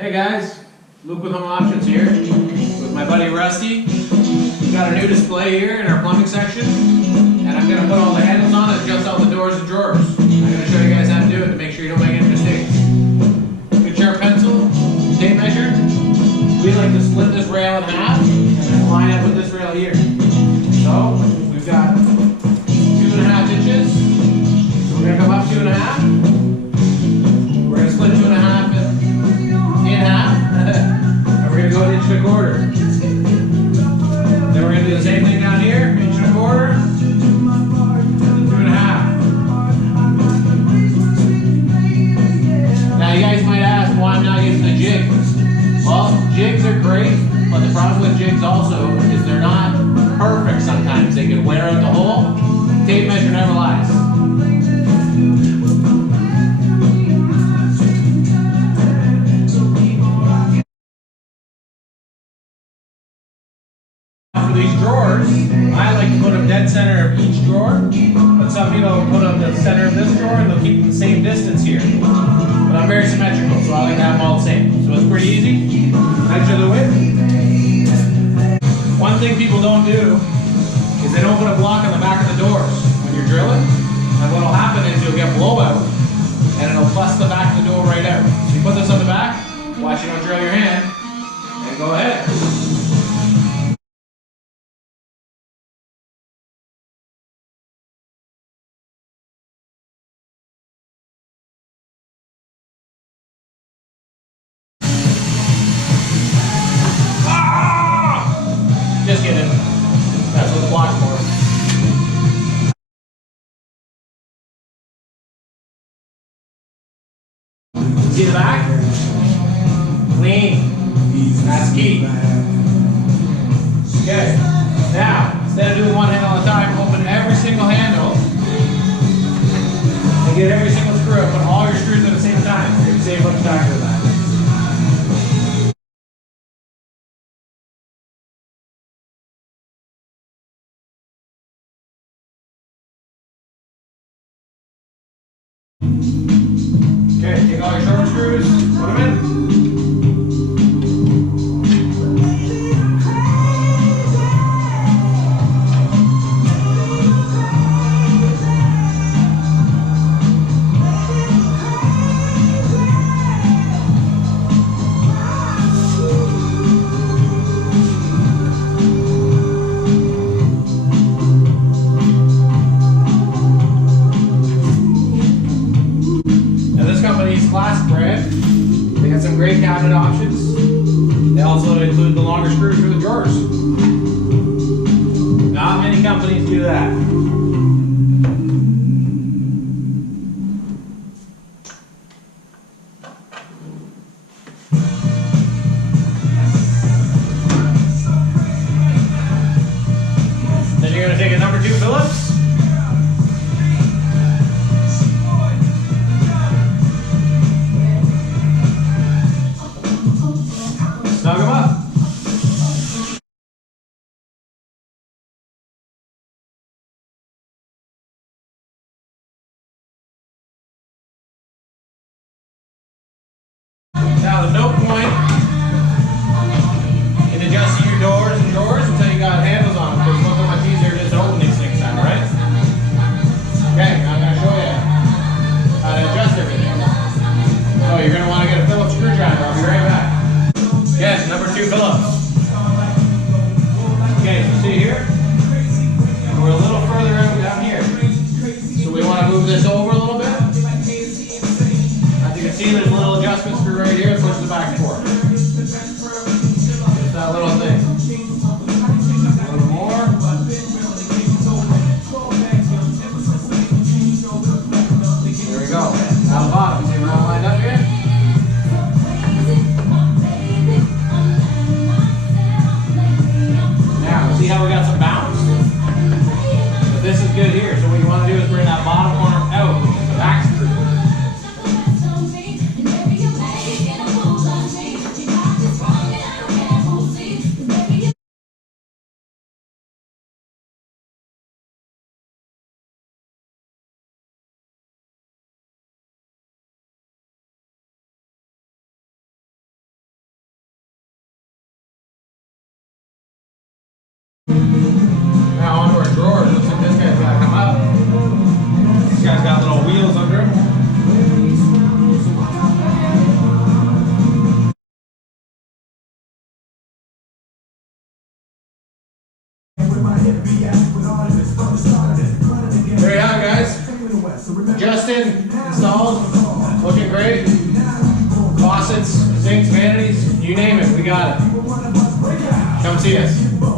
Hey guys, Luke with Home Options here, with my buddy Rusty. We've got a new display here in our plumbing section, and I'm going to put all the handles on and adjust all the doors and drawers. I'm going to show you guys how to do it to make sure you don't make any mistakes. Get your pencil, tape measure. We like to split this rail in half and then line up with this rail here. So we've got 2.5 inches. So we're going to come up 2.5. We're going to split 2.5 in half, and we're going to go 1.25 inches. Then we're going to do the same thing down here, 1.25 inches, and 2.5. Now you guys might ask why I'm not using the jigs. Well, jigs are great, but the problem with jigs also is they're not perfect sometimes. They can wear out the hole. Tape measure never lies. For these drawers, I like to put them dead center of each drawer, but some people will put them the center of this drawer and they'll keep them the same distance here. But I'm very symmetrical, so I like to have them all the same. So it's pretty easy. Measure the width. One thing people don't do is they don't put a block on the back of the doors when you're drilling. And what will happen is you'll get blowout and it'll bust the back of the door right out. So you put this on the back, watch you don't drill your hand, and go ahead. Just kidding. That's what the block's for. See the back? Clean. That's key. Okay. Now, instead of doing one handle at a time, open every single handle and get every single screw up. Put all your screws at the same time. You can save a bunch of time for that. Okay, take all your short screws, put them in. Classic brand. They got some great cabinet options. They also include the longer screws for the drawers. Not many companies do that. Then you're going to take a number 2 Phillips. Snug them up. Now there's no point in adjusting your doors and drawers until you got handles on them, because it's so much easier just to open these things now, right? Okay, now I'm going to show you how to adjust everything. So you're going to want to get a Phillips screwdriver. I'll be right back. Yes, number 2 Phillips. Okay, so see here? We're a little further out down here. So we want to move this over a little bit. As you can see, there's a little adjustment screw right here that pushes it back and forth. Just that little thing. A little more. There we go. Now the bottom. See where I'm lined up here? See how we got some bounce? But this is good here. So what you want to do is bring that bottom corner out, which is the back screw. There you have it, guys. Justin installed, looking great. Faucets, sinks, vanities, you name it, we got it. Come see us.